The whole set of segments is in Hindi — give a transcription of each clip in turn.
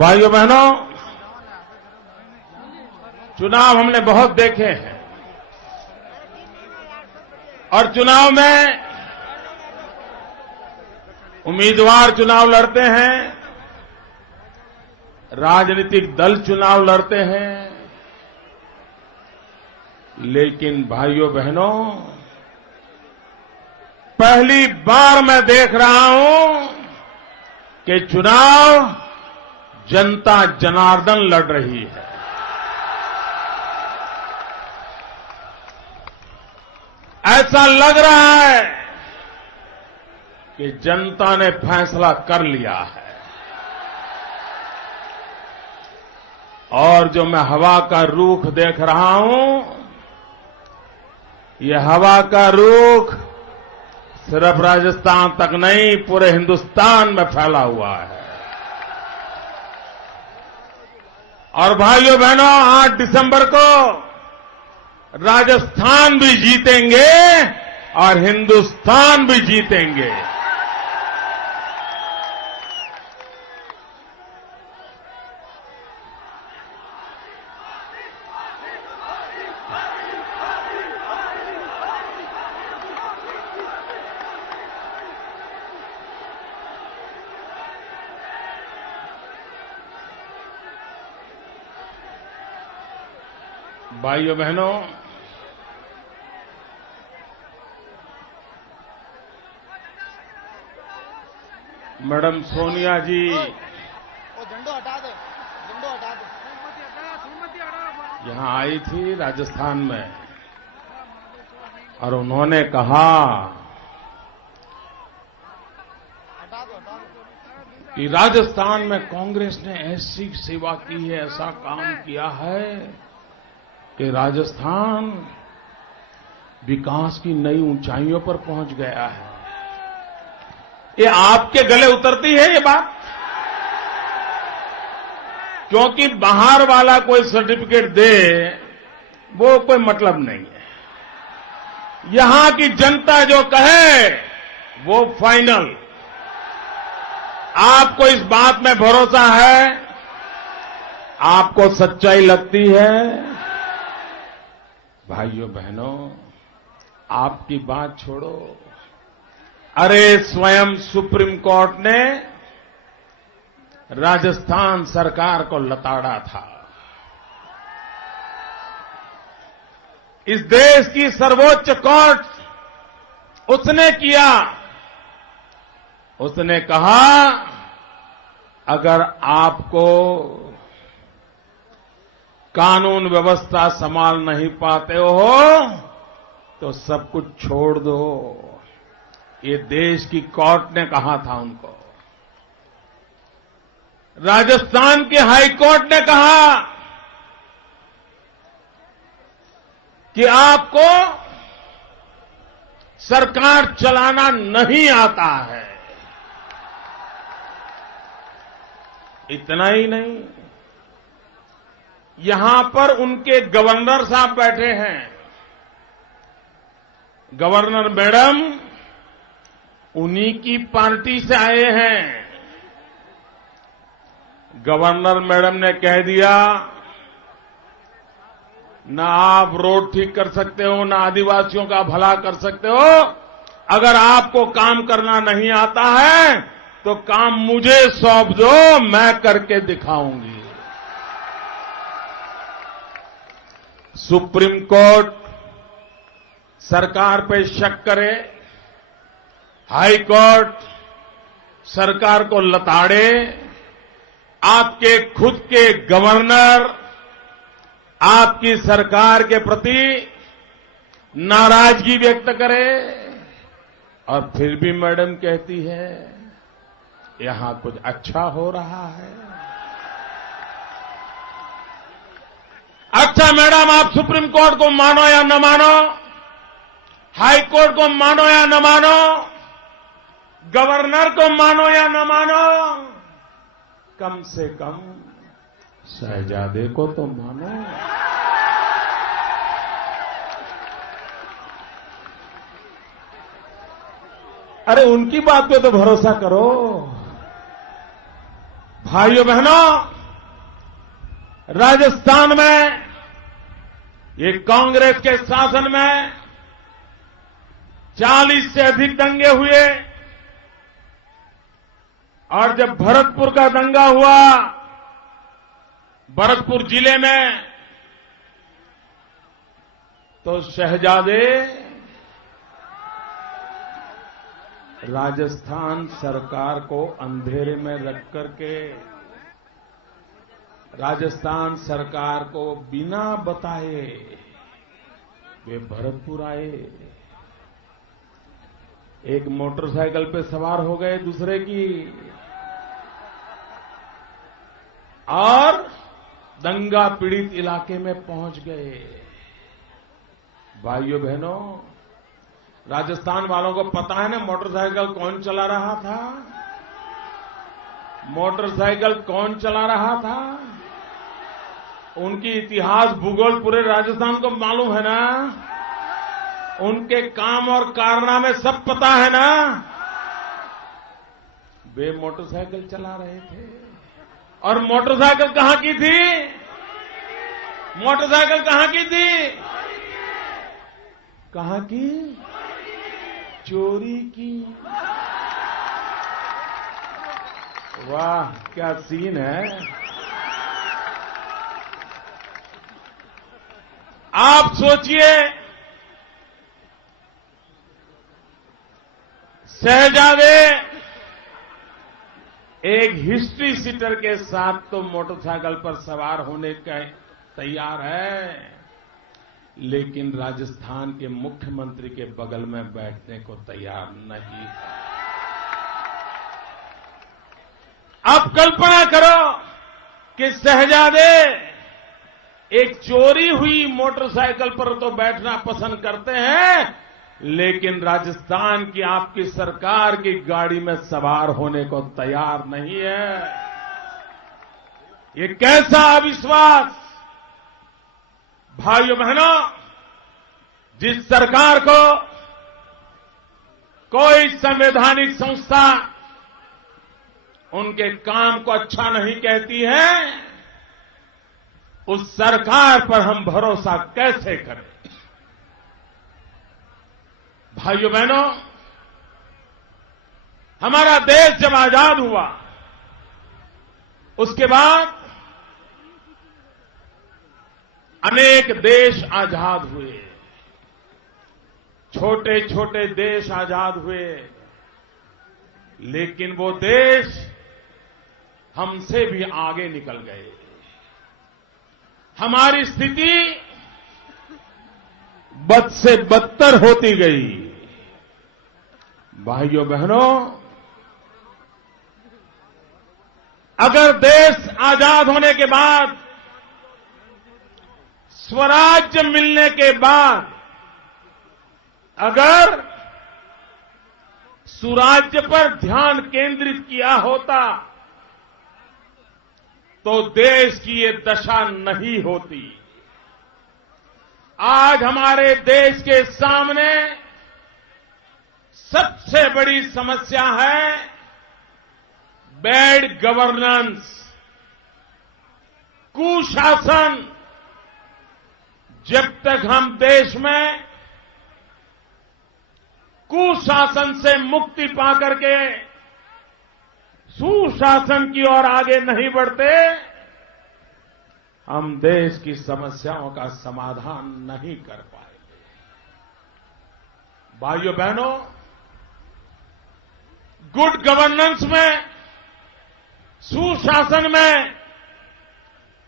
भाइयों बहनों, चुनाव हमने बहुत देखे हैं और चुनाव में उम्मीदवार चुनाव लड़ते हैं, राजनीतिक दल चुनाव लड़ते हैं, लेकिन भाइयों बहनों, पहली बार मैं देख रहा हूं कि चुनाव जनता जनार्दन लड़ रही है। ऐसा लग रहा है कि जनता ने फैसला कर लिया है। और जो मैं हवा का रुख देख रहा हूं, ये हवा का रुख सिर्फ राजस्थान तक नहीं, पूरे हिंदुस्तान में फैला हुआ है। और भाइयों बहनों, 8 दिसंबर को राजस्थान भी जीतेंगे और हिंदुस्तान भी जीतेंगे। भाइयों बहनों, मैडम सोनिया जी झंडो हटा दे, झंडो हटा दे। यहां आई थी राजस्थान में और उन्होंने कहा कि राजस्थान में कांग्रेस ने ऐसी सेवा की है, ऐसा काम किया है कि राजस्थान विकास की नई ऊंचाइयों पर पहुंच गया है। ये आपके गले उतरती है ये बात? क्योंकि बाहर वाला कोई सर्टिफिकेट दे, वो कोई मतलब नहीं है। यहां की जनता जो कहे वो फाइनल। आपको इस बात में भरोसा है? आपको सच्चाई लगती है? भाइयों बहनों, आपकी बात छोड़ो, अरे स्वयं सुप्रीम कोर्ट ने राजस्थान सरकार को लताड़ा था। इस देश की सर्वोच्च कोर्ट उसने किया। उसने कहा, अगर आपको कानून व्यवस्था संभाल नहीं पाते हो तो सब कुछ छोड़ दो। ये देश की कोर्ट ने कहा था उनको। राजस्थान के हाई कोर्ट ने कहा कि आपको सरकार चलाना नहीं आता है। इतना ही नहीं, यहां पर उनके गवर्नर साहब बैठे हैं। गवर्नर मैडम उन्हीं की पार्टी से आए हैं। गवर्नर मैडम ने कह दिया, ना आप रोड ठीक कर सकते हो, ना आदिवासियों का भला कर सकते हो। अगर आपको काम करना नहीं आता है तो काम मुझे सौंप दो, मैं करके दिखाऊंगी। सुप्रीम कोर्ट सरकार पे शक करे, हाई कोर्ट सरकार को लताड़े, आपके खुद के गवर्नर आपकी सरकार के प्रति नाराजगी व्यक्त करे और फिर भी मैडम कहती है यहां कुछ अच्छा हो रहा है। अच्छा मैडम, आप सुप्रीम कोर्ट को मानो या न मानो, हाई कोर्ट को मानो या न मानो, गवर्नर को मानो या न मानो, कम से कम शहजादे को तो मानो। अरे उनकी बात पे तो भरोसा करो। भाइयों बहनों, राजस्थान में ये कांग्रेस के शासन में 40 से अधिक दंगे हुए और जब भरतपुर का दंगा हुआ, भरतपुर जिले में, तो शहजादे राजस्थान सरकार को अंधेरे में रख करके राजस्थान सरकार को बिना बताए वे भरतपुर आए। एक मोटरसाइकिल पे सवार हो गए दूसरे की और दंगा पीड़ित इलाके में पहुंच गए। भाइयों बहनों, राजस्थान वालों को पता है ना मोटरसाइकिल कौन चला रहा था? मोटरसाइकिल कौन चला रहा था? उनकी इतिहास भूगोल पूरे राजस्थान को मालूम है ना? उनके काम और कारनामे सब पता है ना? वे मोटरसाइकिल चला रहे थे और मोटरसाइकिल कहां की थी? मोटरसाइकिल कहां की थी? कहां की? चोरी की। वाह, क्या सीन है। आप सोचिए, शहजादे एक हिस्ट्री सीटर के साथ तो मोटरसाइकिल पर सवार होने का तैयार है, लेकिन राजस्थान के मुख्यमंत्री के बगल में बैठने को तैयार नहीं है। अब कल्पना करो कि शहजादे एक चोरी हुई मोटरसाइकिल पर तो बैठना पसंद करते हैं, लेकिन राजस्थान की आपकी सरकार की गाड़ी में सवार होने को तैयार नहीं है। ये कैसा अविश्वास। भाइयों बहनों, जिस सरकार को कोई संवैधानिक संस्था उनके काम को अच्छा नहीं कहती है, उस सरकार पर हम भरोसा कैसे करें। भाइयों बहनों, हमारा देश जब आजाद हुआ उसके बाद अनेक देश आजाद हुए, छोटे छोटे देश आजाद हुए, लेकिन वो देश हमसे भी आगे निकल गए। हमारी स्थिति बद से बदतर होती गई। भाइयों बहनों, अगर देश आजाद होने के बाद, स्वराज्य मिलने के बाद, अगर सुराज्य पर ध्यान केंद्रित किया होता तो देश की ये दशा नहीं होती। आज हमारे देश के सामने सबसे बड़ी समस्या है बैड गवर्नेंस, कुशासन। जब तक हम देश में कुशासन से मुक्ति पाकर के सुशासन की ओर आगे नहीं बढ़ते, हम देश की समस्याओं का समाधान नहीं कर पाएंगे। भाइयों बहनों, गुड गवर्नेंस में, सुशासन में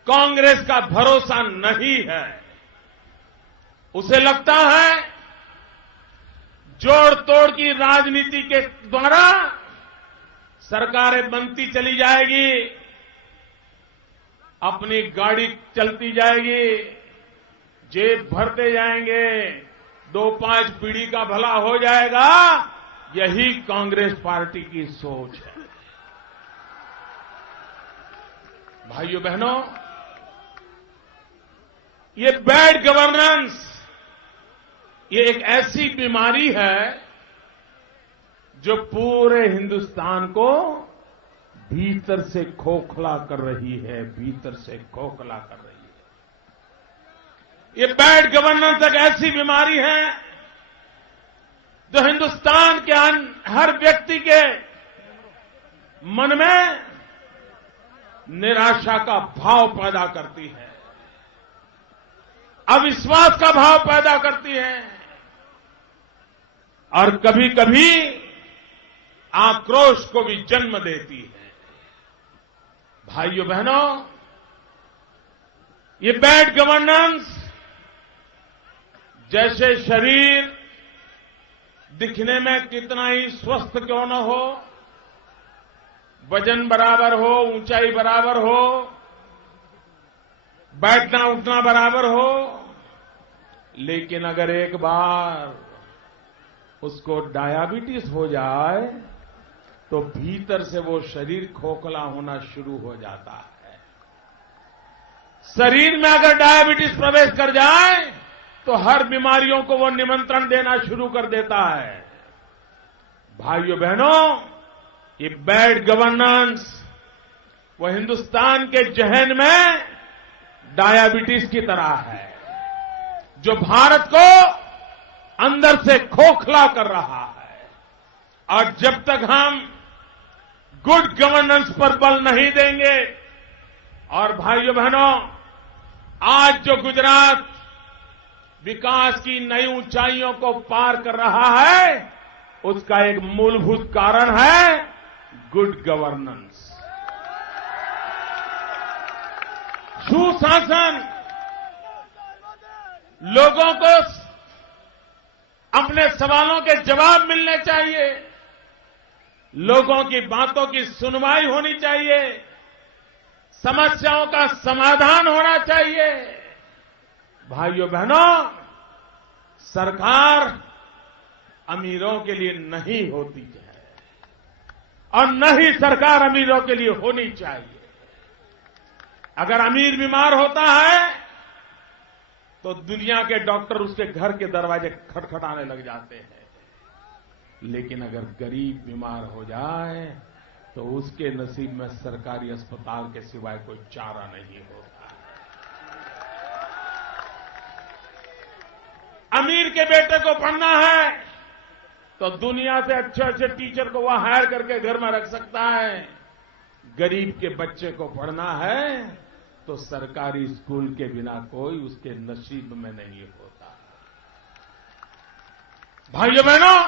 कांग्रेस का भरोसा नहीं है। उसे लगता है जोड़ तोड़ की राजनीति के द्वारा सरकारें बनती चली जाएगी, अपनी गाड़ी चलती जाएगी, जेब भरते जाएंगे, 2-5 पीढ़ी का भला हो जाएगा। यही कांग्रेस पार्टी की सोच है। भाइयों बहनों, ये बैड गवर्नेंस, ये एक ऐसी बीमारी है जो पूरे हिंदुस्तान को भीतर से खोखला कर रही है, भीतर से खोखला कर रही है। ये बैड गवर्नेंस एक ऐसी बीमारी है जो हिंदुस्तान के हर व्यक्ति के मन में निराशा का भाव पैदा करती है, अविश्वास का भाव पैदा करती है और कभी कभी आक्रोश को भी जन्म देती है। भाइयों बहनों, ये बैड गवर्नेंस जैसे शरीर दिखने में कितना ही स्वस्थ क्यों न हो, वजन बराबर हो, ऊंचाई बराबर हो, बैठना उठना बराबर हो, लेकिन अगर एक बार उसको डायबिटीज हो जाए तो भीतर से वो शरीर खोखला होना शुरू हो जाता है। शरीर में अगर डायबिटीज प्रवेश कर जाए तो हर बीमारियों को वो निमंत्रण देना शुरू कर देता है। भाइयों बहनों, ये बैड गवर्नेंस वो हिंदुस्तान के जहन में डायबिटीज की तरह है जो भारत को अंदर से खोखला कर रहा है। और जब तक हम गुड गवर्नेंस पर बल नहीं देंगे, और भाइयों बहनों, आज जो गुजरात विकास की नई ऊंचाइयों को पार कर रहा है, उसका एक मूलभूत कारण है गुड गवर्नेंस। सुशासन लोगों को अपने सवालों के जवाब मिलने चाहिए, लोगों की बातों की सुनवाई होनी चाहिए, समस्याओं का समाधान होना चाहिए। भाइयों बहनों, सरकार अमीरों के लिए नहीं होती है और न ही सरकार अमीरों के लिए होनी चाहिए। अगर अमीर बीमार होता है तो दुनिया के डॉक्टर उसके घर के दरवाजे खटखटाने लग जाते हैं, लेकिन अगर गरीब बीमार हो जाए तो उसके नसीब में सरकारी अस्पताल के सिवाय कोई चारा नहीं होता। अमीर के बेटे को पढ़ना है तो दुनिया से अच्छे अच्छे टीचर को वह हायर करके घर में रख सकता है। गरीब के बच्चे को पढ़ना है तो सरकारी स्कूल के बिना कोई उसके नसीब में नहीं होता। भाइयों बहनों,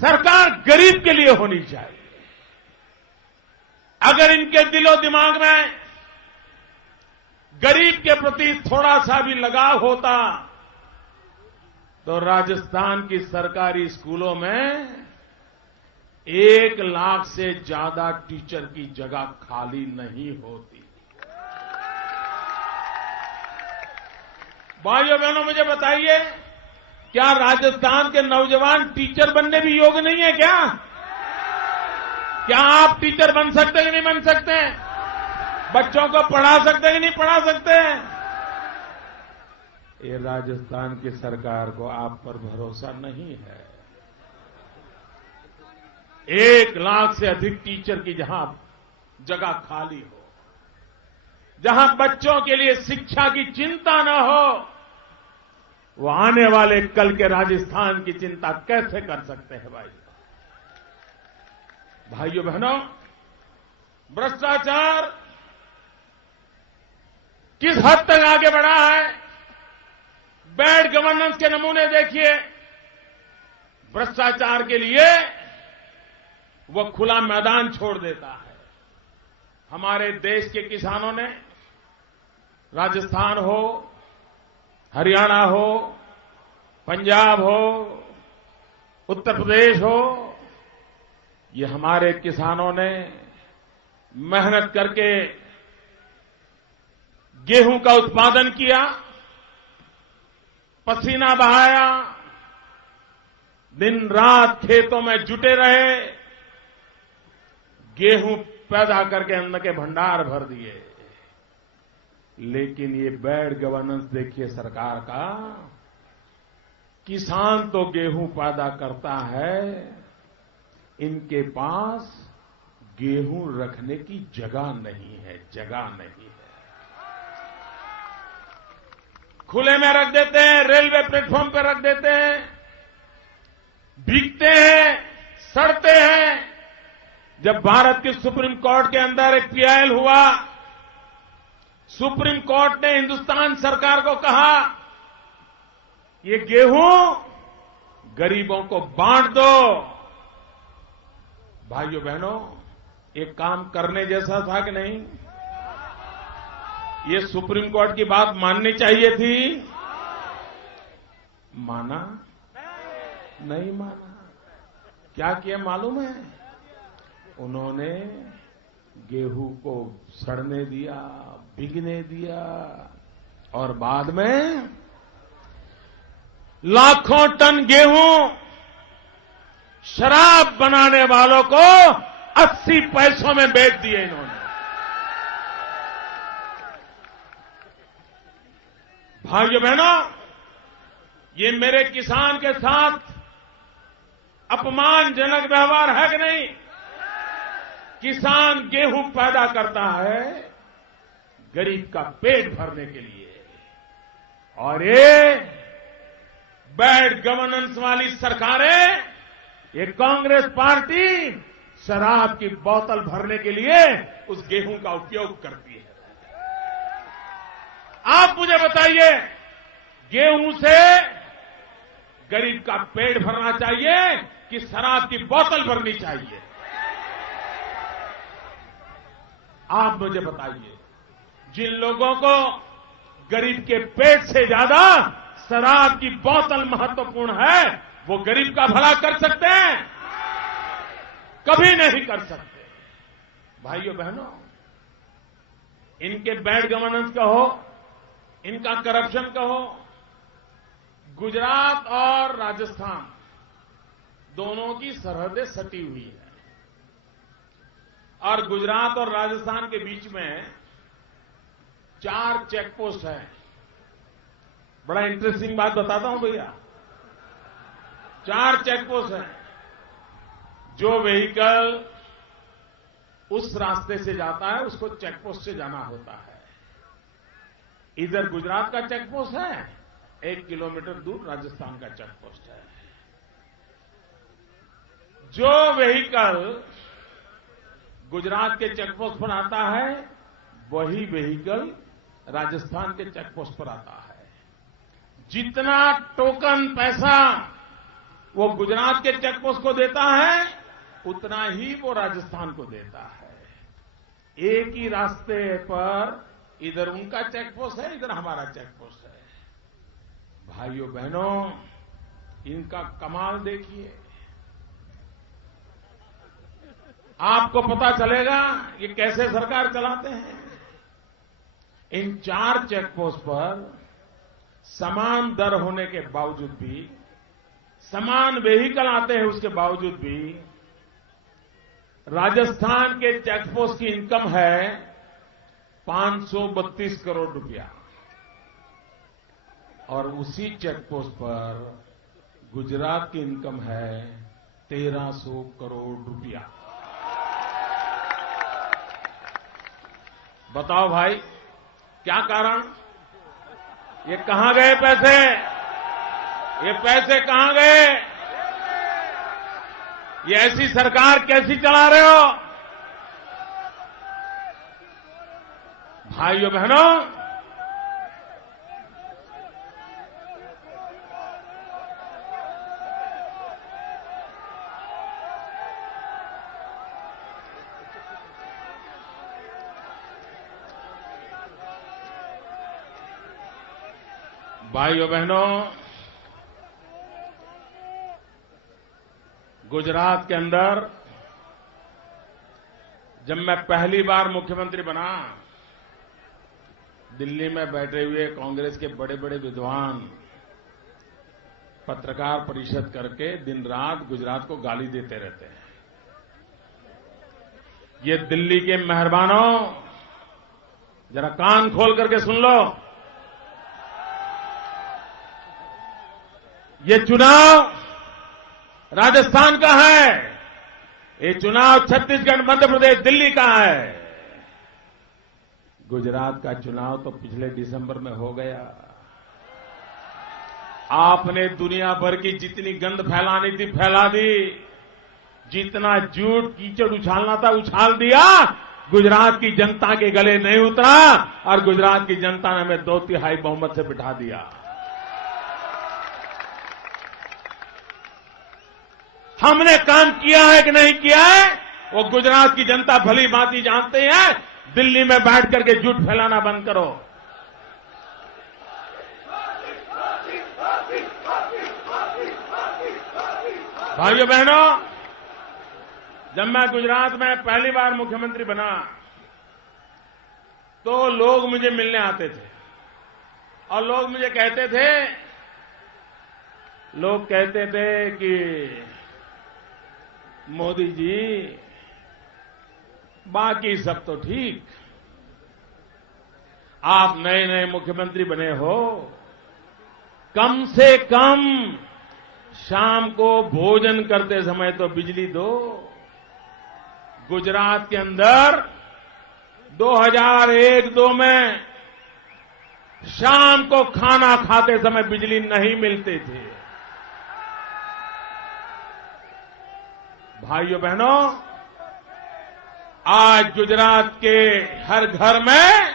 सरकार गरीब के लिए होनी चाहिए। अगर इनके दिलो दिमाग में गरीब के प्रति थोड़ा सा भी लगाव होता तो राजस्थान की सरकारी स्कूलों में 1 लाख से ज्यादा टीचर की जगह खाली नहीं होती। भाइयों बहनों, मुझे बताइए, क्या राजस्थान के नौजवान टीचर बनने भी योग्य नहीं है क्या? क्या आप टीचर बन सकते हैं कि नहीं बन सकते? बच्चों को पढ़ा सकते हैं कि नहीं पढ़ा सकते? ये राजस्थान की सरकार को आप पर भरोसा नहीं है। 1 लाख से अधिक टीचर की जहां जगह खाली हो, जहां बच्चों के लिए शिक्षा की चिंता न हो, वो आने वाले कल के राजस्थान की चिंता कैसे कर सकते हैं? भाइयों बहनों, भ्रष्टाचार किस हद तक आगे बढ़ा है? बैड गवर्नेंस के नमूने देखिए। भ्रष्टाचार के लिए वो खुला मैदान छोड़ देता है। हमारे देश के किसानों ने, राजस्थान हो, हरियाणा हो, पंजाब हो, उत्तर प्रदेश हो, ये हमारे किसानों ने मेहनत करके गेहूं का उत्पादन किया, पसीना बहाया, दिन रात खेतों में जुटे रहे, गेहूं पैदा करके अन्न के भंडार भर दिए। लेकिन ये बैड गवर्नेंस देखिए सरकार का। किसान तो गेहूं पैदा करता है, इनके पास गेहूं रखने की जगह नहीं है, जगह नहीं है। खुले में रख देते हैं, रेलवे प्लेटफॉर्म पे रख देते हैं, भीगते हैं, सड़ते हैं। जब भारत की सुप्रीम कोर्ट के अंदर एक पीआईएल हुआ, सुप्रीम कोर्ट ने हिंदुस्तान सरकार को कहा ये गेहूं गरीबों को बांट दो। भाइयों बहनों, ये काम करने जैसा था कि नहीं? ये सुप्रीम कोर्ट की बात माननी चाहिए थी। माना? नहीं माना। क्या किया मालूम है? उन्होंने गेहूं को सड़ने दिया, भीगने दिया और बाद में लाखों टन गेहूं शराब बनाने वालों को 80 पैसों में बेच दिए इन्होंने। भाइयों बहनों, ये मेरे किसान के साथ अपमानजनक व्यवहार है कि नहीं? किसान गेहूं पैदा करता है गरीब का पेट भरने के लिए, और ये बैड गवर्नेंस वाली सरकारें, ये कांग्रेस पार्टी शराब की बोतल भरने के लिए उस गेहूं का उपयोग करती है। आप मुझे बताइए, गेहूं से गरीब का पेट भरना चाहिए कि शराब की बोतल भरनी चाहिए? आप मुझे बताइए। जिन लोगों को गरीब के पेट से ज्यादा शराब की बोतल महत्वपूर्ण है, वो गरीब का भला कर सकते हैं? कभी नहीं कर सकते। भाइयों बहनों, इनके बैड गवर्नेंस का हो, इनका करप्शन का हो, गुजरात और राजस्थान दोनों की सरहदें सटी हुई है, और गुजरात और राजस्थान के बीच में 4 चेक पोस्ट है। बड़ा इंटरेस्टिंग बात बताता हूं भैया। 4 चेक पोस्ट है। जो व्हीकल उस रास्ते से जाता है उसको चेक पोस्ट से जाना होता है। इधर गुजरात का चेक पोस्ट है, 1 किलोमीटर दूर राजस्थान का चेक पोस्ट है। जो व्हीकल गुजरात के चेक पोस्ट पर आता है, वही व्हीकल राजस्थान के चेक पोस्ट पर आता है। जितना टोकन पैसा वो गुजरात के चेक पोस्ट को देता है, उतना ही वो राजस्थान को देता है। एक ही रास्ते पर इधर उनका चेक पोस्ट है, इधर हमारा चेक पोस्ट है। भाइयों बहनों, इनका कमाल देखिए। आपको पता चलेगा ये कैसे सरकार चलाते हैं। इन 4 चेक पोस्ट पर समान दर होने के बावजूद भी, समान व्हीकल आते हैं उसके बावजूद भी, राजस्थान के चेक पोस्ट की इनकम है 532 करोड़ रुपया, और उसी चेक पोस्ट पर गुजरात की इनकम है 1300 करोड़ रुपया। बताओ भाई, क्या कारण? ये कहां गए पैसे? ये पैसे कहां गए? ये ऐसी सरकार कैसी चला रहे हो? भाइयों बहनों, भाइयों बहनों, गुजरात के अंदर जब मैं पहली बार मुख्यमंत्री बना, दिल्ली में बैठे हुए कांग्रेस के बड़े बड़े विद्वान पत्रकार परिषद करके दिन रात गुजरात को गाली देते रहते हैं। ये दिल्ली के मेहरबानों, जरा कान खोल करके सुन लो। ये चुनाव राजस्थान का है, ये चुनाव छत्तीसगढ़, मध्य प्रदेश, दिल्ली का है। गुजरात का चुनाव तो पिछले दिसंबर में हो गया। आपने दुनिया भर की जितनी गंद फैलानी थी फैला दी, जितना झूठ कीचड़ उछालना था उछाल दिया। गुजरात की जनता के गले नहीं उतरा और गुजरात की जनता ने हमें 2/3 बहुमत से बिठा दिया। हमने काम किया है कि नहीं किया है वो गुजरात की जनता भली भांति जानते हैं। दिल्ली में बैठ करके झूठ फैलाना बंद करो। भाइयों बहनों, जब मैं गुजरात में पहली बार मुख्यमंत्री बना तो लोग मुझे मिलने आते थे और लोग मुझे कहते थे कि मोदी जी बाकी सब तो ठीक, आप नए नए मुख्यमंत्री बने हो, कम से कम शाम को भोजन करते समय तो बिजली दो। गुजरात के अंदर 2001-2 में शाम को खाना खाते समय बिजली नहीं मिलते थे। भाइयों बहनों, आज गुजरात के हर घर में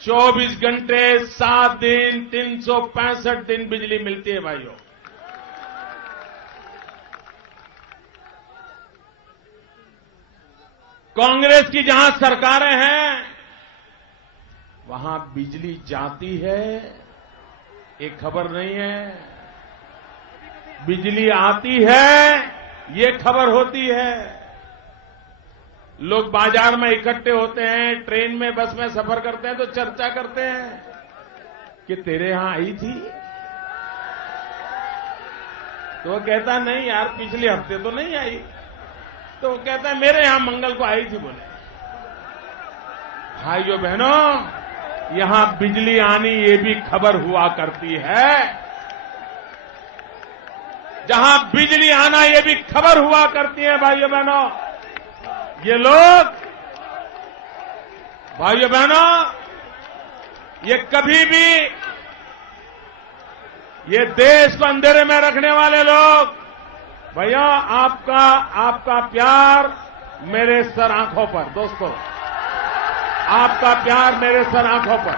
24 घंटे 7 दिन 365 दिन बिजली मिलती है। भाइयों, कांग्रेस की जहां सरकारें हैं वहां बिजली जाती है, एक खबर नहीं है, बिजली आती है ये खबर होती है। लोग बाजार में इकट्ठे होते हैं, ट्रेन में बस में सफर करते हैं तो चर्चा करते हैं कि तेरे यहां आई थी, तो वो कहता नहीं यार पिछले हफ्ते तो नहीं आई, तो वो कहता है मेरे यहां मंगल को आई थी। बोले भाइयों बहनों, यहां बिजली आनी ये भी खबर हुआ करती है। जहां बिजली आना ये भी खबर हुआ करती है। भाइयों बहनों, ये लोग, भाइयों बहनों, ये कभी भी ये देश को अंधेरे में रखने वाले लोग, भैया आपका प्यार मेरे सर आंखों पर। दोस्तों, आपका प्यार मेरे सर आंखों पर।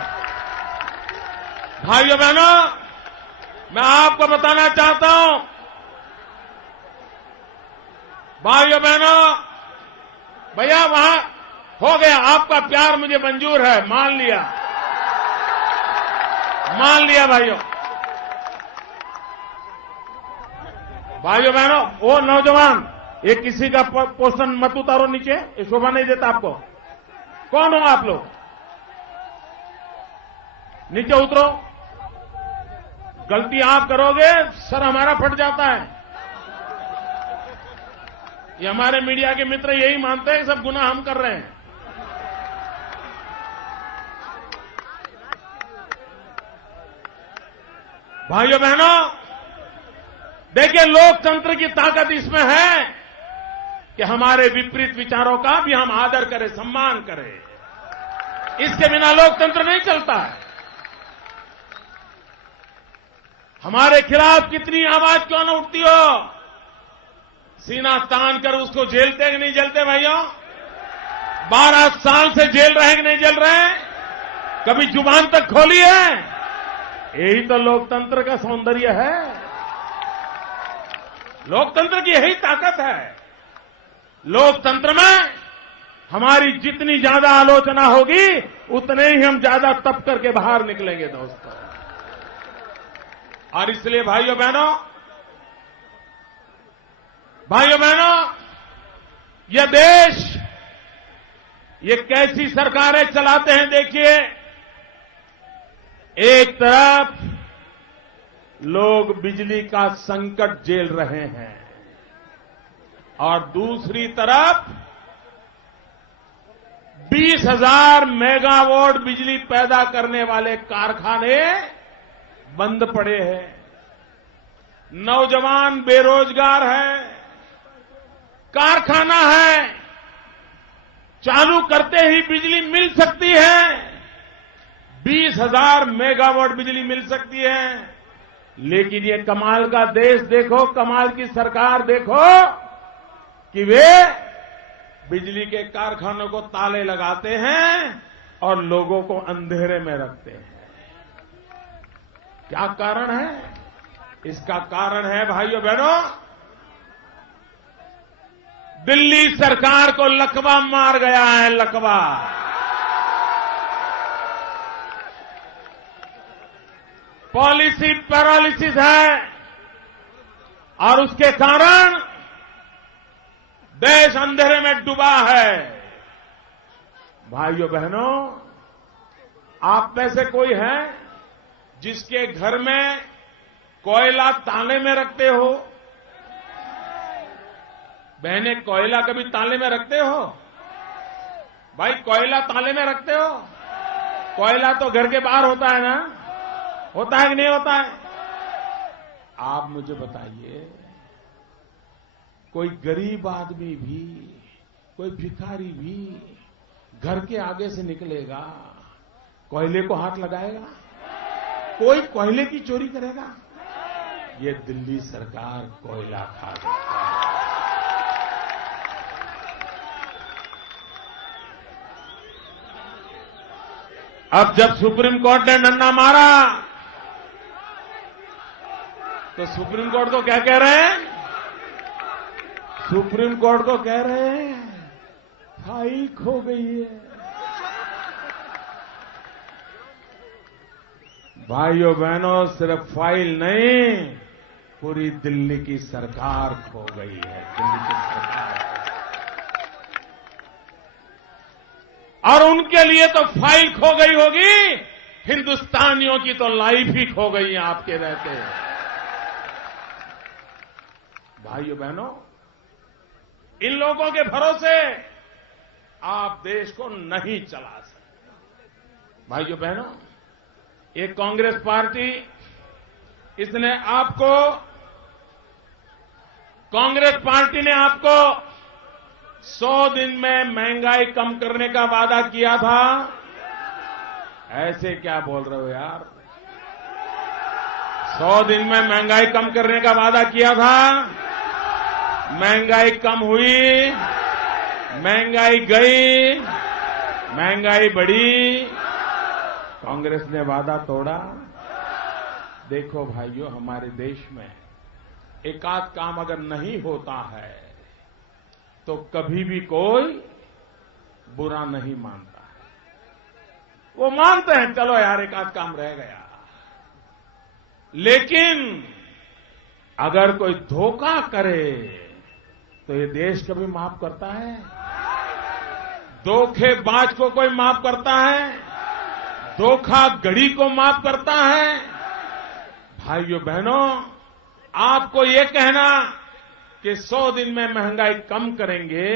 भाइयों बहनों, मैं आपको बताना चाहता हूं, भाइयों बहनों, भैया वहां हो गया, आपका प्यार मुझे मंजूर है, मान लिया भाइयों। भाइयों बहनों, वो नौजवान, ये किसी का पोषण मत उतारो नीचे, ये शोभा नहीं देता आपको। कौन हो आप लोग? नीचे उतरो। गलती आप करोगे सर हमारा फट जाता है। ये हमारे मीडिया के मित्र यही मानते हैं कि सब गुनाह हम कर रहे हैं। भाइयों बहनों, देखिए लोकतंत्र की ताकत इसमें है कि हमारे विपरीत विचारों का भी हम आदर करें, सम्मान करें। इसके बिना लोकतंत्र नहीं चलता है। हमारे खिलाफ कितनी आवाज क्यों न उठती हो, सीना तान कर उसको जेलते कि नहीं जेलते भाइयों? 12 साल से जेल रहे कि नहीं जेल रहे? कभी जुबान तक खोली है? यही तो लोकतंत्र का सौंदर्य है, लोकतंत्र की यही ताकत है। लोकतंत्र में हमारी जितनी ज्यादा आलोचना होगी उतने ही हम ज्यादा तप करके बाहर निकलेंगे दोस्तों। और इसलिए भाइयों बहनों, यह देश ये कैसी सरकारें चलाते हैं देखिए। एक तरफ लोग बिजली का संकट झेल रहे हैं और दूसरी तरफ 20,000 मेगावाट बिजली पैदा करने वाले कारखाने बंद पड़े हैं। नौजवान बेरोजगार हैं, कारखाना है, चालू करते ही बिजली मिल सकती है, 20,000 मेगावाट बिजली मिल सकती है। लेकिन ये कमाल का देश देखो, कमाल की सरकार देखो कि वे बिजली के कारखानों को ताले लगाते हैं और लोगों को अंधेरे में रखते हैं। क्या कारण है? इसका कारण है भाइयों बहनों, दिल्ली सरकार को लकवा मार गया है, लकवा। पॉलिसी पैरालिसिस है और उसके कारण देश अंधेरे में डूबा है। भाइयों बहनों, आप में से कोई है जिसके घर में कोयला ताले में रखते हो? बहने, कोयला कभी ताले में रखते हो? भाई, कोयला ताले में रखते हो? कोयला तो घर के बाहर होता है ना? होता है कि नहीं होता है? आप मुझे बताइए, कोई गरीब आदमी भी, कोई भिखारी भी घर के आगे से निकलेगा, कोयले को हाथ लगाएगा? कोई कोयले की चोरी करेगा? ये दिल्ली सरकार कोयला खा रही है। अब जब सुप्रीम कोर्ट ने नन्ना मारा तो सुप्रीम कोर्ट को क्या कह रहे हैं? सुप्रीम कोर्ट को कह रहे हैं फाइल खो गई है। भाइयों बहनों, सिर्फ फाइल नहीं, पूरी दिल्ली की सरकार खो गई है, दिल्ली की सरकार। और उनके लिए तो फाइल खो गई होगी, हिंदुस्तानियों की तो लाइफ ही खो गई है आपके रहते। भाइयों बहनों, इन लोगों के भरोसे आप देश को नहीं चला सकते। भाइयों बहनों, ये कांग्रेस पार्टी, इसने आपको, कांग्रेस पार्टी ने आपको 100 दिन में महंगाई कम करने का वादा किया था। ऐसे क्या बोल रहे हो यार? 100 दिन में महंगाई कम करने का वादा किया था, महंगाई कम हुई, महंगाई गई, महंगाई बढ़ी, कांग्रेस ने वादा तोड़ा। देखो भाइयों, हमारे देश में एकाध काम अगर नहीं होता है तो कभी भी कोई बुरा नहीं मानता है। वो मानते हैं चलो यार एकाध काम रह गया, लेकिन अगर कोई धोखा करे तो ये देश कभी माफ करता है? धोखेबाज को कोई माफ करता है? धोखाधड़ी को माफ करता है? भाइयों बहनों, आपको ये कहना कि 100 दिन में महंगाई कम करेंगे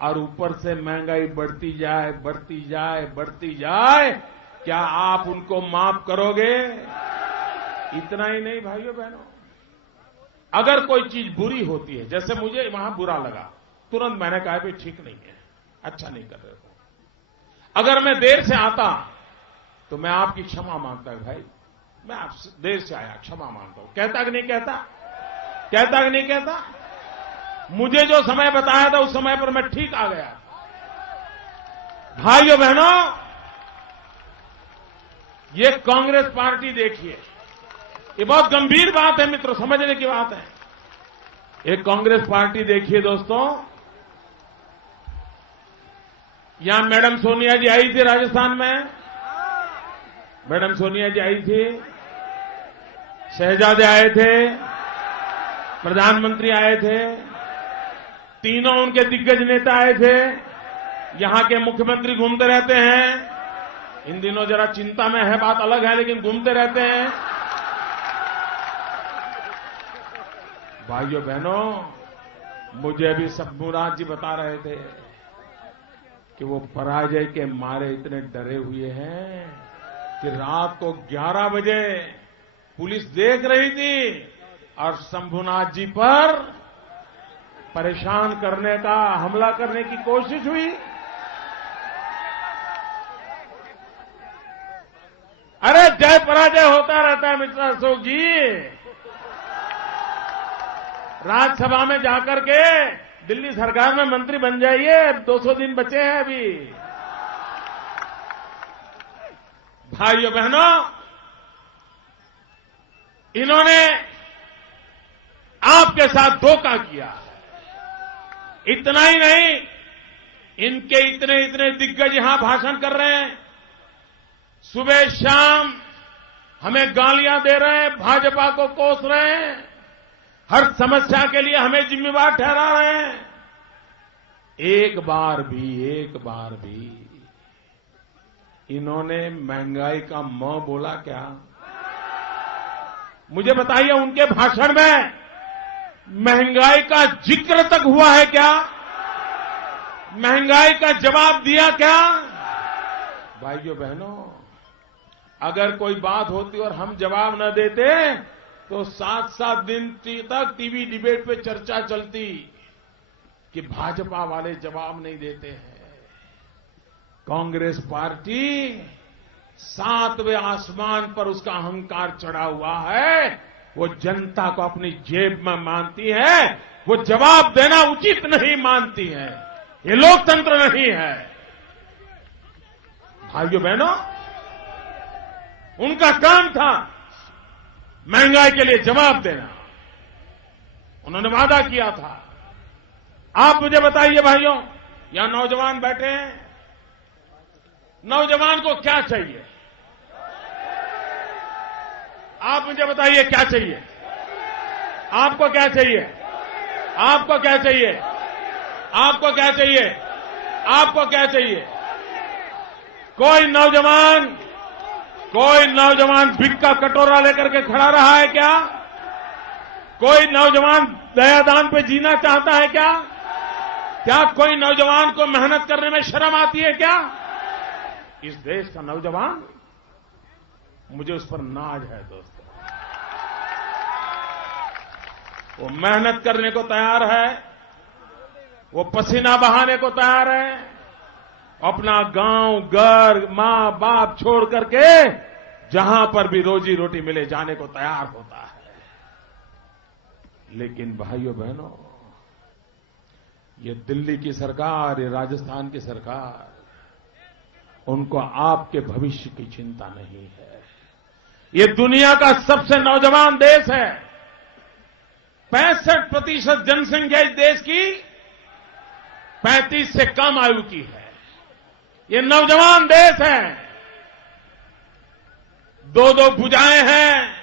और ऊपर से महंगाई बढ़ती जाए, बढ़ती जाए, बढ़ती जाए, क्या आप उनको माफ करोगे? इतना ही नहीं भाइयों बहनों, अगर कोई चीज बुरी होती है, जैसे मुझे वहां बुरा लगा, तुरंत मैंने कहा भाई ठीक नहीं है, अच्छा नहीं कर रहे हो। अगर मैं देर से आता तो मैं आपकी क्षमा मांगता भाई, मैं आपसे देर से आया, क्षमा मांगता हूं। कहता कि नहीं कहता? कहता कि नहीं कहता? मुझे जो समय बताया था उस समय पर मैं ठीक आ गया। भाइयों बहनों, ये कांग्रेस पार्टी देखिए, ये बहुत गंभीर बात है मित्रों, समझने की बात है। एक कांग्रेस पार्टी देखिए दोस्तों, यहां मैडम सोनिया जी आई थी राजस्थान में, मैडम सोनिया जी आई थी, शहजादे आए थे, प्रधानमंत्री आए थे, तीनों उनके दिग्गज नेता आए थे। यहां के मुख्यमंत्री घूमते रहते हैं, इन दिनों जरा चिंता में है, बात अलग है, लेकिन घूमते रहते हैं। भाइयों बहनों, मुझे अभी शंभूनाथ जी बता रहे थे कि वो पराजय के मारे इतने डरे हुए हैं कि रात को 11 बजे पुलिस देख रही थी और शंभूनाथ जी पर परेशान करने का, हमला करने की कोशिश हुई। अरे जय पराजय होता रहता है मिस्टर अशोक जी। राज्यसभा में जाकर के दिल्ली सरकार में मंत्री बन जाइए, 200 दिन बचे हैं अभी। भाइयों बहनों, इन्होंने आपके साथ धोखा किया। इतना ही नहीं, इनके इतने इतने दिग्गज यहां भाषण कर रहे हैं, सुबह शाम हमें गालियां दे रहे हैं, भाजपा को कोस रहे हैं, हर समस्या के लिए हमें जिम्मेवार ठहरा रहे हैं। एक बार भी इन्होंने महंगाई का म बोला क्या? मुझे बताइए, उनके भाषण में महंगाई का जिक्र तक हुआ है क्या? महंगाई का जवाब दिया क्या? भाइयों बहनों, अगर कोई बात होती और हम जवाब न देते तो 7-7 दिन तक टीवी डिबेट पे चर्चा चलती कि भाजपा वाले जवाब नहीं देते हैं। कांग्रेस पार्टी 7वें आसमान पर उसका अहंकार चढ़ा हुआ है। वो जनता को अपनी जेब में मानती है, वो जवाब देना उचित नहीं मानती है। ये लोकतंत्र नहीं है। भाइयों बहनों, उनका काम था महंगाई के लिए जवाब देना। उन्होंने वादा किया था। आप मुझे बताइए भाइयों, यहां नौजवान बैठे हैं, नौजवान को क्या चाहिए? आप मुझे बताइए क्या चाहिए? आपको क्या चाहिए? आपको क्या चाहिए? आपको क्या चाहिए? आपको क्या चाहिए? कोई नौजवान भिख का कटोरा लेकर के खड़ा रहा है क्या? कोई नौजवान दयादान पे जीना चाहता है क्या? क्या कोई नौजवान को मेहनत करने में शर्म आती है क्या? इस देश का नौजवान, मुझे उस पर नाज है दोस्तों। वो मेहनत करने को तैयार है, वो पसीना बहाने को तैयार है, अपना गांव, घर, मां बाप छोड़ करके जहां पर भी रोजी रोटी मिले जाने को तैयार होता है। लेकिन भाइयों बहनों, ये दिल्ली की सरकार, ये राजस्थान की सरकार, उनको आपके भविष्य की चिंता नहीं है। ये दुनिया का सबसे नौजवान देश है। 65% जनसंख्या इस देश की 35 से कम आयु की है। ये नौजवान देश है। 2-2 भुजाएं हैं,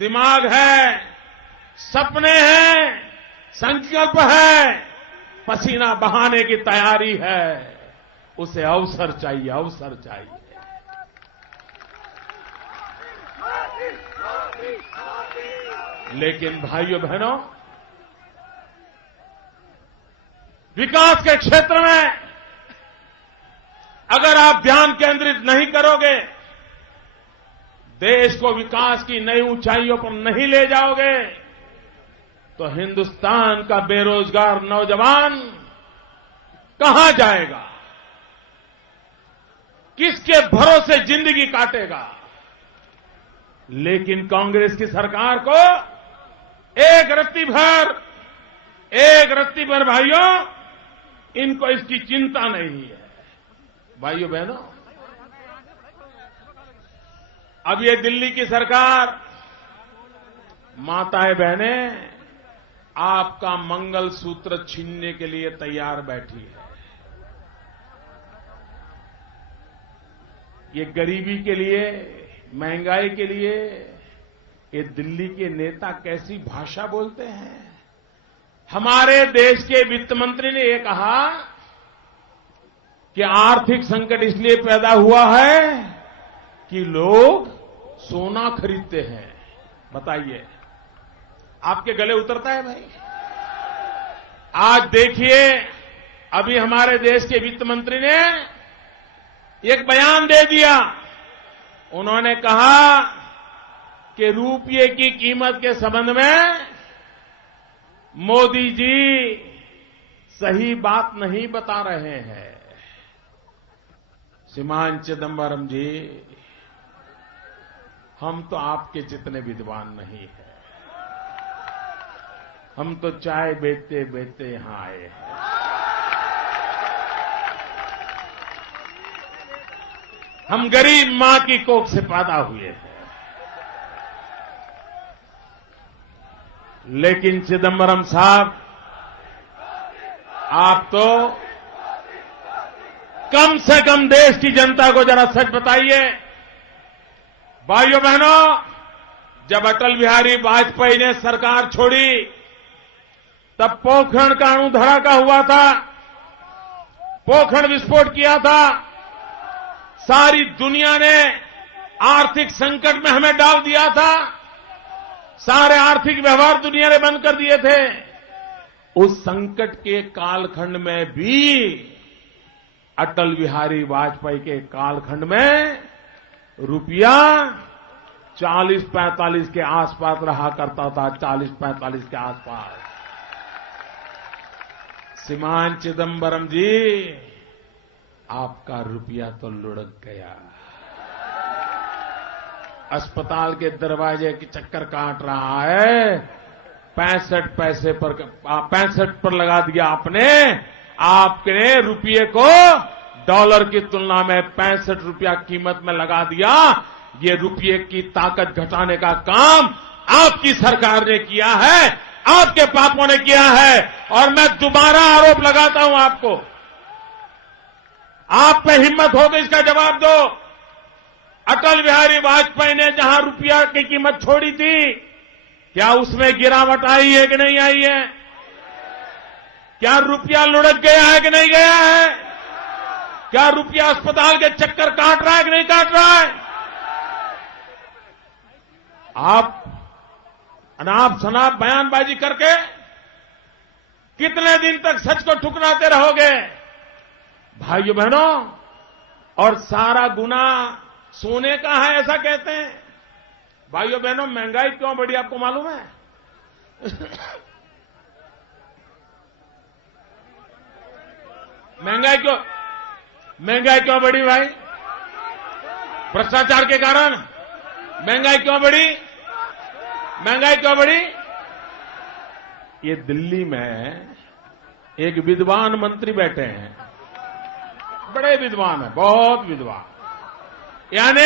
दिमाग है, सपने हैं, संकल्प है, पसीना बहाने की तैयारी है। उसे अवसर चाहिए, अवसर चाहिए। लेकिन भाइयों बहनों, विकास के क्षेत्र में अगर आप ध्यान केंद्रित नहीं करोगे, देश को विकास की नई ऊंचाइयों पर नहीं ले जाओगे, तो हिंदुस्तान का बेरोजगार नौजवान कहां जाएगा? किसके भरोसे जिंदगी काटेगा? लेकिन कांग्रेस की सरकार को एक रत्ती भर भाइयों, इनको इसकी चिंता नहीं है। भाइयों बहनों, अब ये दिल्ली की सरकार, माताएं बहनें, आपका मंगलसूत्र छीनने के लिए तैयार बैठी है। ये गरीबी के लिए, महंगाई के लिए ये दिल्ली के नेता कैसी भाषा बोलते हैं। हमारे देश के वित्त मंत्री ने यह कहा कि आर्थिक संकट इसलिए पैदा हुआ है कि लोग सोना खरीदते हैं। बताइए, आपके गले उतरता है भाई? आज देखिए, अभी हमारे देश के वित्त मंत्री ने एक बयान दे दिया। उन्होंने कहा कि रुपये की कीमत के संबंध में मोदी जी सही बात नहीं बता रहे हैं। श्रीमान चिदंबरम जी, हम तो आपके जितने विद्वान नहीं हैं। हम तो चाय बेचते बेचते यहां आए हैं। हम गरीब मां की कोख से पैदा हुए हैं। लेकिन चिदंबरम साहब, आप तो कम से कम देश की जनता को जरा सच बताइए। भाइयों बहनों, जब अटल बिहारी वाजपेयी ने सरकार छोड़ी तब पोखरण का अणु धमाका हुआ था, पोखरण विस्फोट किया था। सारी दुनिया ने आर्थिक संकट में हमें डाल दिया था। सारे आर्थिक व्यवहार दुनिया ने बंद कर दिए थे। उस संकट के कालखंड में भी अटल बिहारी वाजपेयी के कालखंड में रुपया 40-45 के आसपास रहा करता था। 40-45 के आसपास। श्रीमान चिदंबरम जी, आपका रुपया तो लुढ़क गया। अस्पताल के दरवाजे की चक्कर काट रहा है। 65 पर लगा दिया आपने। आपने रुपये को डॉलर की तुलना में 65 रुपया कीमत में लगा दिया। ये रुपये की ताकत घटाने का काम आपकी सरकार ने किया है, आपके पापों ने किया है। और मैं दोबारा आरोप लगाता हूं आपको। आप पे हिम्मत हो तो इसका जवाब दो। अटल बिहारी वाजपेयी ने जहां रुपया की कीमत छोड़ी थी, क्या उसमें गिरावट आई है कि नहीं आई है? क्या रुपया लुढ़क गया है कि नहीं गया है? क्या रुपया अस्पताल के चक्कर काट रहा है कि नहीं काट रहा है? आप अनाप शनाप बयानबाजी करके कितने दिन तक सच को ठुकराते रहोगे? भाइयों बहनों, और सारा गुना सोने का है ऐसा कहते हैं। भाइयों बहनों, महंगाई क्यों बढ़ी आपको मालूम है? महंगाई क्यों बढ़ी भाई? भ्रष्टाचार के कारण महंगाई क्यों बढ़ी? महंगाई क्यों बढ़ी? ये दिल्ली में एक विद्वान मंत्री बैठे हैं, बड़े विद्वान है, बहुत विद्वान। यानी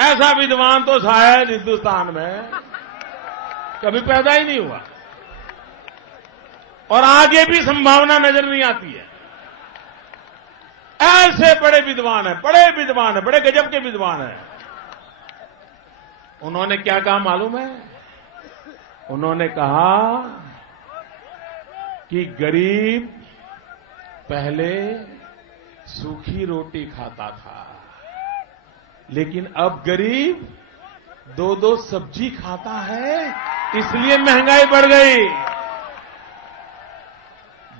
ऐसा विद्वान तो शायद हिंदुस्तान में कभी पैदा ही नहीं हुआ, और आगे भी संभावना नजर नहीं आती है। ऐसे बड़े विद्वान है, बड़े गजब के विद्वान है। उन्होंने क्या कहा मालूम है? उन्होंने कहा कि गरीब पहले सूखी रोटी खाता था, लेकिन अब गरीब 2-2 सब्जी खाता है, इसलिए महंगाई बढ़ गई।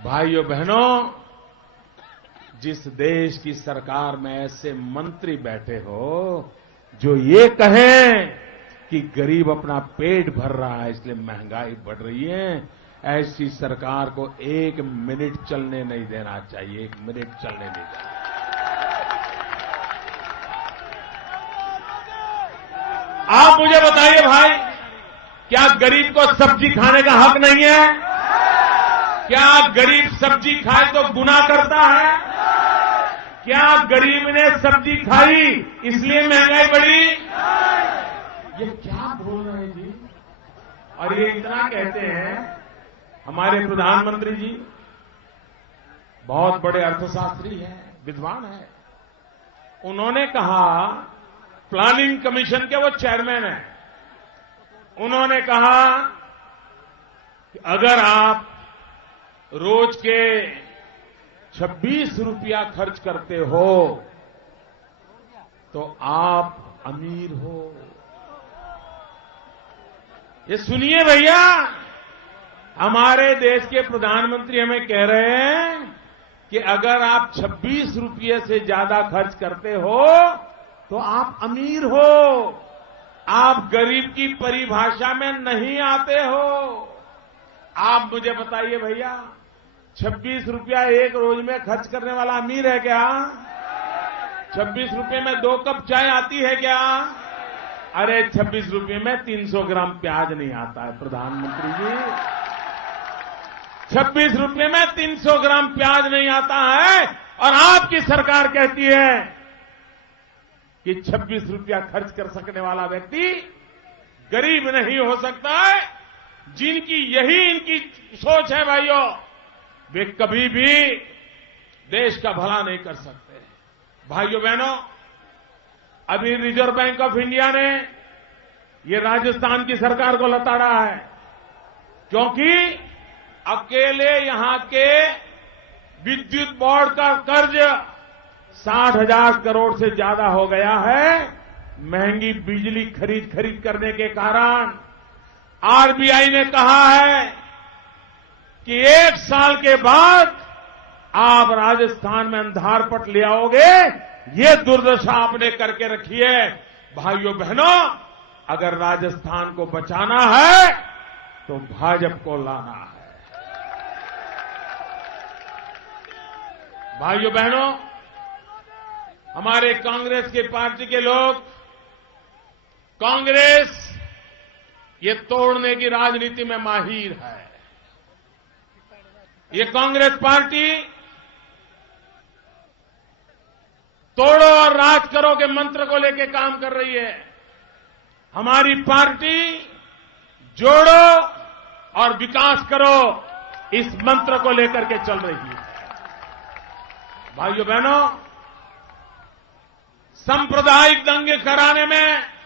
भाइयों बहनों, जिस देश की सरकार में ऐसे मंत्री बैठे हो जो ये कहें कि गरीब अपना पेट भर रहा है इसलिए महंगाई बढ़ रही है, ऐसी सरकार को 1 मिनट चलने नहीं देना चाहिए। 1 मिनट चलने नहीं देना। आप मुझे बताइए भाई, क्या गरीब को सब्जी खाने का हक नहीं है? क्या गरीब सब्जी खाए तो गुनाह करता है? क्या गरीब ने सब्जी खाई इसलिए महंगाई बढ़ी? ये क्या बोल रहे हैं जी? और ये इतना कहते हैं। हमारे प्रधानमंत्री जी बहुत बड़े अर्थशास्त्री हैं, विद्वान हैं। उन्होंने कहा, प्लानिंग कमीशन के वो चेयरमैन हैं, उन्होंने कहा कि अगर आप रोज के 26 रुपया खर्च करते हो तो आप अमीर हो। ये सुनिए भैया, हमारे देश के प्रधानमंत्री हमें कह रहे हैं कि अगर आप 26 रुपये से ज्यादा खर्च करते हो तो आप अमीर हो, आप गरीब की परिभाषा में नहीं आते हो। आप मुझे बताइए भैया, 26 रुपया एक रोज में खर्च करने वाला अमीर है क्या? 26 रुपये में 2 कप चाय आती है क्या? अरे 26 रुपये में 300 ग्राम प्याज नहीं आता है प्रधानमंत्री जी। 26 रुपये में 300 ग्राम प्याज नहीं आता है और आपकी सरकार कहती है कि 26 रुपया खर्च कर सकने वाला व्यक्ति गरीब नहीं हो सकता है। जिनकी यही इनकी सोच है भाइयों, वे कभी भी देश का भला नहीं कर सकते। भाइयों बहनों, अभी रिजर्व बैंक ऑफ इंडिया ने ये राजस्थान की सरकार को लताड़ा है, क्योंकि अकेले यहां के विद्युत बोर्ड का कर्ज 60,000 करोड़ से ज्यादा हो गया है। महंगी बिजली खरीद करने के कारण आरबीआई ने कहा है कि 1 साल के बाद आप राजस्थान में अंधारपट ले आओगे। ये दुर्दशा आपने करके रखी है। भाइयों बहनों, अगर राजस्थान को बचाना है तो भाजपा को लाना है। भाइयों बहनों, हमारे कांग्रेस के पार्टी के लोग कांग्रेस ये तोड़ने की राजनीति में माहिर है। ये कांग्रेस पार्टी तोड़ो और राज करो के मंत्र को लेकर काम कर रही है। हमारी पार्टी जोड़ो और विकास करो इस मंत्र को लेकर के चल रही है। भाइयों बहनों, सांप्रदायिक दंगे कराने में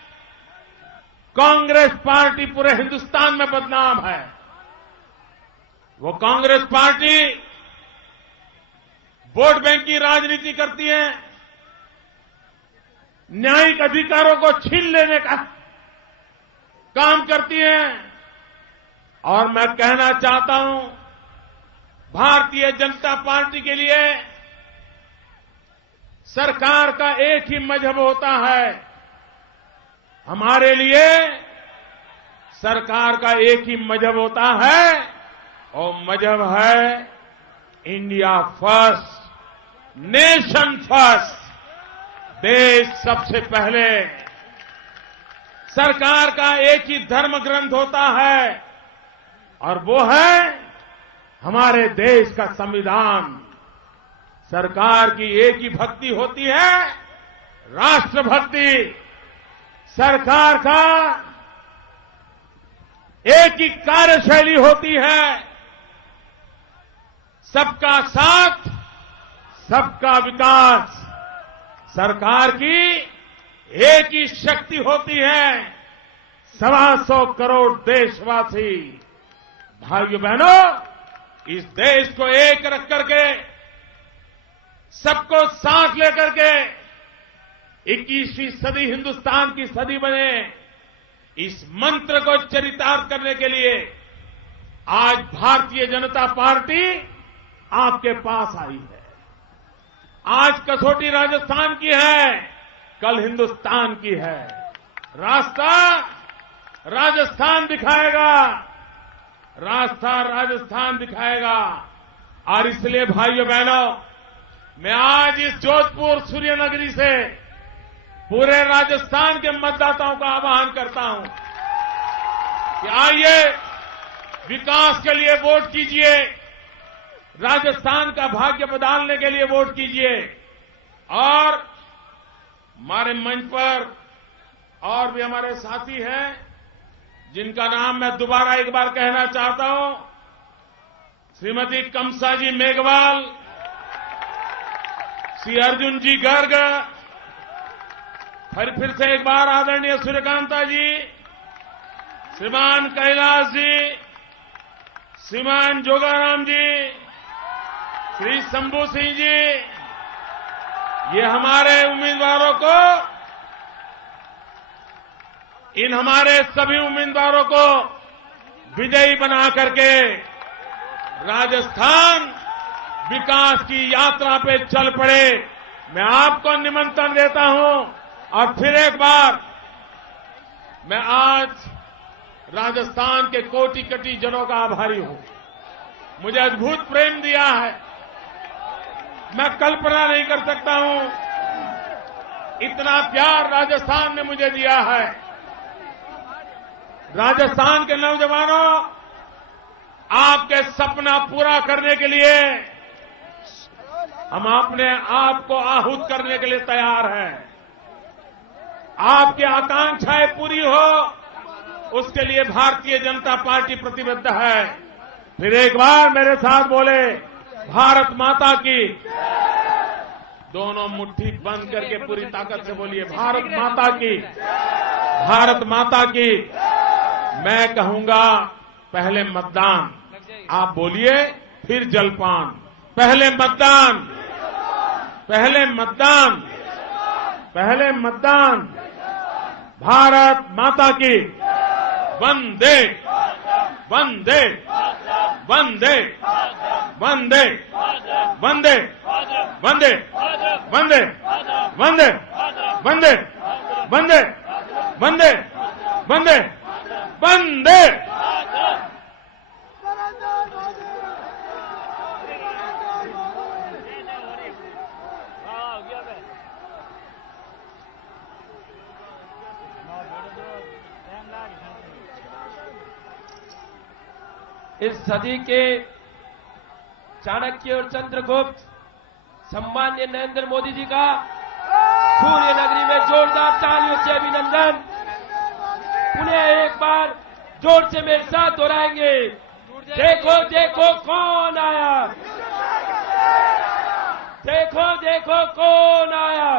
कांग्रेस पार्टी पूरे हिंदुस्तान में बदनाम है। वो कांग्रेस पार्टी वोट बैंक की राजनीति करती है, न्यायिक अधिकारों को छीन लेने का काम करती है। और मैं कहना चाहता हूं, भारतीय जनता पार्टी के लिए सरकार का एक ही मजहब होता है। हमारे लिए सरकार का एक ही मजहब होता है और मजहब है इंडिया फर्स्ट, नेशन फर्स्ट, देश सबसे पहले। सरकार का एक ही धर्म ग्रंथ होता है और वो है हमारे देश का संविधान। सरकार की एक ही भक्ति होती है, राष्ट्रभक्ति। सरकार का एक ही कार्यशैली होती है, सबका साथ, सबका विकास। सरकार की एक ही शक्ति होती है, 125 करोड़ देशवासी। भाइयों बहनों, इस देश को एक रख करके, सबको साथ लेकर के 21वीं सदी हिंदुस्तान की सदी बने, इस मंत्र को चरितार्थ करने के लिए आज भारतीय जनता पार्टी आपके पास आई है। आज कसौटी राजस्थान की है, कल हिंदुस्तान की है। रास्ता राजस्थान दिखाएगा, रास्ता राजस्थान दिखाएगा। और इसलिए भाइयों बहनों, मैं आज इस जोधपुर सूर्यनगरी से पूरे राजस्थान के मतदाताओं का आह्वान करता हूं कि आइए, विकास के लिए वोट कीजिए, राजस्थान का भाग्य बदलने के लिए वोट कीजिए। और हमारे मंच पर और भी हमारे साथी हैं जिनका नाम मैं दोबारा एक बार कहना चाहता हूं। श्रीमती कमसा जी मेघवाल, श्री अर्जुन जी गर्ग, फिर से एक बार आदरणीय सूर्यकांता जी, श्रीमान कैलाश जी, श्रीमान जोगाराम जी, श्री शंभू सिंह जी, ये हमारे उम्मीदवारों को, इन हमारे सभी उम्मीदवारों को विजयी बना करके राजस्थान विकास की यात्रा पे चल पड़े, मैं आपको निमंत्रण देता हूं। और फिर एक बार मैं आज राजस्थान के कोटि कोटि जनों का आभारी हूं। मुझे अद्भुत प्रेम दिया है, मैं कल्पना नहीं कर सकता हूं इतना प्यार राजस्थान ने मुझे दिया है। राजस्थान के नौजवानों, आपके सपना पूरा करने के लिए हम अपने आप को आहूत करने के लिए तैयार हैं। आपकी आकांक्षाएं पूरी हो, उसके लिए भारतीय जनता पार्टी प्रतिबद्ध है। फिर एक बार मेरे साथ बोले, भारत माता की। दोनों मुट्ठी बंद करके पूरी ताकत से बोलिए, भारत माता की, भारत माता की। मैं कहूंगा पहले मतदान, आप बोलिए, फिर जलपान। पहले मतदान, पहले मतदान, पहले मतदान। भारत माता की। वंदे वंदे वंदे वंदे वंदे वंदे वंदे वंदे वंदे वंदे वंदे वंदे वंदे। इस सदी के चाणक्य और चंद्रगुप्त सम्मान्य नरेंद्र मोदी जी का सूर्य नगरी में जोरदार तालियों से अभिनंदन। पुनः एक बार जोर से मेरे साथ दोहराएंगे, देखो देखो कौन आया, देखो देखो कौन आया।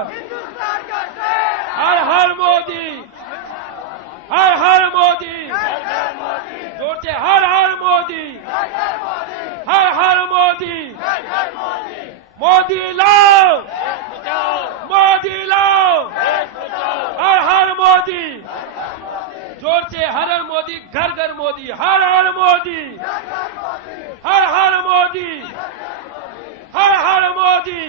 हर हर मोदी, हर हर मोदी, जोर से हर हर मोदी, हर हर मोदी, मोदी लाओ, मोदी लाओ, हर हर मोदी। जोर से हर हर मोदी, घर घर मोदी, हर हर मोदी, हर हर मोदी, हर हर मोदी।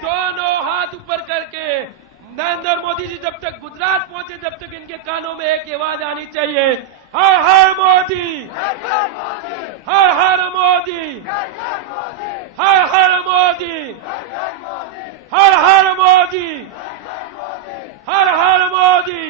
दोनों हाथ ऊपर करके नरेंद्र मोदी जी जब तक गुजरात पहुंचे, जब तक इनके कानों में एक आवाज आनी चाहिए, हर हर मोदी, हर हर मोदी, हर हर मोदी, हर हर मोदी, हर हर मोदी।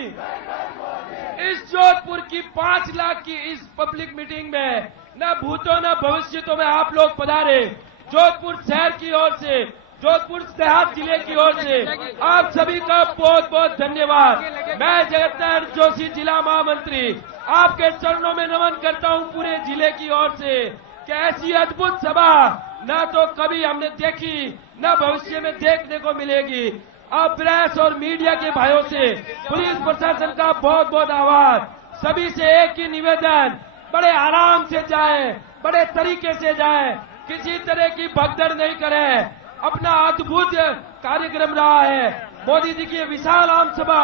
इस जोधपुर की 5 लाख की इस पब्लिक मीटिंग में न भूतो न भविष्य तो में आप लोग पधारे। जोधपुर शहर की ओर से, जोधपुर देहात जिले की ओर से आप सभी का बहुत बहुत धन्यवाद। मैं जगत जोशी, जिला महामंत्री, आपके चरणों में नमन करता हूं पूरे जिले की ओर से कि ऐसी अद्भुत सभा न तो कभी हमने देखी, न भविष्य में देखने को मिलेगी। अब प्रेस और मीडिया के भाइयों से, पुलिस प्रशासन का बहुत बहुत आभार। सभी से एक ही निवेदन, बड़े आराम से जाएं, बड़े तरीके से जाएं, किसी तरह की भगदड़ नहीं करें। अपना अद्भुत कार्यक्रम रहा है मोदी जी की विशाल आम सभा।